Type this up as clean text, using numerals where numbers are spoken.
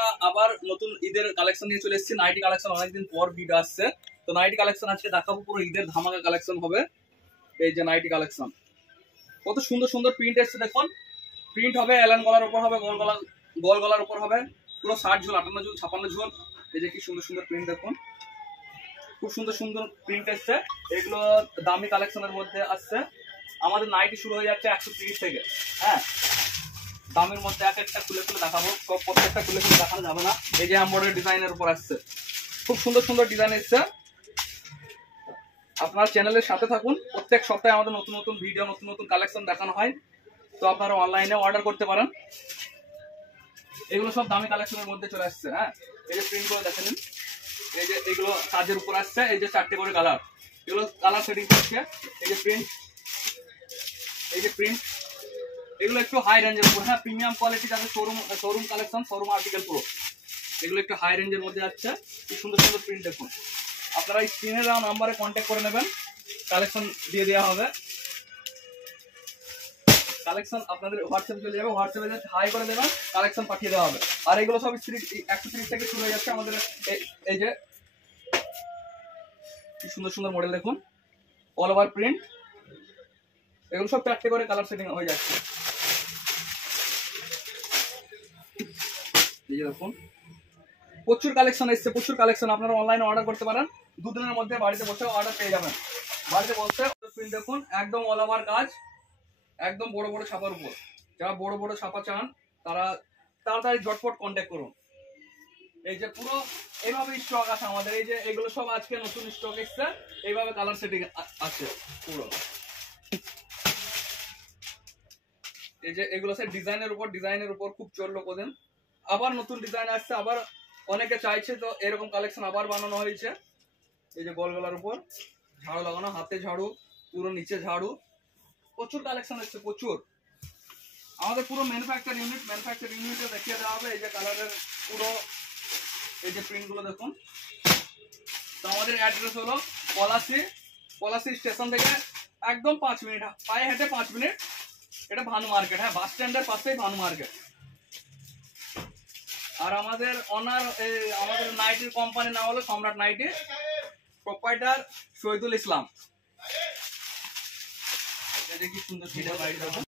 আমরা আবার নতুন ঈদের কালেকশন নিয়ে চলে এসেছি। নাইটি কালেকশন অনেকদিন পর ভিডিও আসছে, তো নাইটি কালেকশন আজকে দেখাবো। পুরো ঈদের ধামাকা কালেকশন হবে। এই যে নাইটি কালেকশন, কত সুন্দর সুন্দর প্রিন্ট এসছে দেখুন। প্রিন্ট হবে এলান গলার উপর হবে, গোল গলার উপর হবে, পুরো 60 ঝুল, 58 ঝুল, 56 ঝুল। এই যে কি সুন্দর সুন্দর প্রিন্ট দেখুন, খুব সুন্দর সুন্দর প্রিন্ট এসছে। এগুলো দামি কালেকশনের মধ্যে আসছে। আমাদের নাইটি শুরু হয়ে যাচ্ছে 130 থেকে। হ্যাঁ, দামের মধ্যে এক একটা খুলে খুলে দেখাবো, প্রত্যেকটা খুলে খুলে দেখানো যাবে না। এই যে এমব্রয়ডারি ডিজাইনের উপর আসছে, খুব সুন্দর সুন্দর ডিজাইন এসছে। আপনার চ্যানেলের সাথে থাকুন, প্রত্যেক সপ্তাহে আমাদের নতুন নতুন ভিডিও, নতুন নতুন কালেকশন দেখানো হয়। তো আপনারা অনলাইনে অর্ডার করতে পারেন। এগুলো সব দামি কালেকশনের মধ্যে চলে আসছে। হ্যাঁ, এই যে প্রিন্ট গুলো দেখে নিন। এই যে এগুলো কাজের উপর আসছে, এই যে 4টে করে কালার, এগুলো কালার সেটিং করছে। এই যে প্রিন্ট, এই যে প্রিন্ট, এগুলো একটু হাই রেঞ্জের উপর। হ্যাঁ, প্রিমিয়াম কোয়ালিটি, যাদের শোরুম কালেকশন, শোরুম আর্টিকেল পুরো, এগুলো একটু হাই রেঞ্জের মধ্যে যাচ্ছে। কি সুন্দর সুন্দর প্রিন্ট দেখুন। আপনারা স্ক্রিনে দেওয়া নাম্বারে কন্ট্যাক্ট করে নেবেন, কালেকশন দিয়ে দেওয়া হবে। কালেকশন আপনাদের হোয়াটসঅ্যাপে চলে যাবে, হোয়াটসঅ্যাপে হাই করে দেবেন, কালেকশন পাঠিয়ে দেওয়া হবে। আর এগুলো সব 130 থেকে শুরু হয়ে যাচ্ছে আমাদের। এই যে কি সুন্দর সুন্দর মডেল দেখুন, অল ওভার প্রিন্ট। এগুলো সব 4টে করে কালার সেটিং হয়ে যাচ্ছে। এই যে দেখুন, প্রচুর কালেকশন এসছে, প্রচুর কালেকশন। আপনারা অনলাইনে অর্ডার করতে পারেন, দুদিনের মধ্যে বাড়িতে বসে অর্ডার পেয়ে যাবেন। বাড়িতে বসে প্রিন্ট দেখুন, একদম অল ওভার কাজ, একদম বড় বড় ছাপার উপর। যারা বড় বড় ছাপা চান তারা তাড়াতাড়ি ঝটপট কন্ট্যাক্ট করুন। এই যে পুরো এইভাবে স্টক আছে আমাদের। এই যে এগুলো সব আজকে নতুন স্টক এসছে, এইভাবে কালার সেটিং আছে পুরো। এই যে এগুলো সব ডিজাইনের উপর খুব চললো কোদিন, আবার নতুন ডিজাইন আসছে, আবার অনেকে চাইছে, তো এরকম কালেকশন আবার বানানো হয়েছে। এই যে গোল গলার উপর ঝাড়ু লাগানো, হাতে ঝাড়ু, পুরো নিচে ঝাড়ু, প্রচুর কালেকশন এসছে, প্রচুর। আমাদের পুরো ম্যানুফ্যাকচার ইউনিটে দেখিয়ে দেওয়া হবে। এই যে কালারের পুরো, এই যে প্রিন্ট গুলো দেখুন। তো আমাদের অ্যাড্রেস হলো পলাশী স্টেশন থেকে একদম 5 মিনিট, পায়ে হেঁটে 5 মিনিট। এটা ভানু মার্কেট। হ্যাঁ, বাস স্ট্যান্ডের পাশেই ভানু মার্কেট। আর আমাদের আমাদের নাইটির কোম্পানির নাম হলো সম্রাট নাইটি, প্রোপাইটার শহীদুল ইসলাম। এটা কি সুন্দর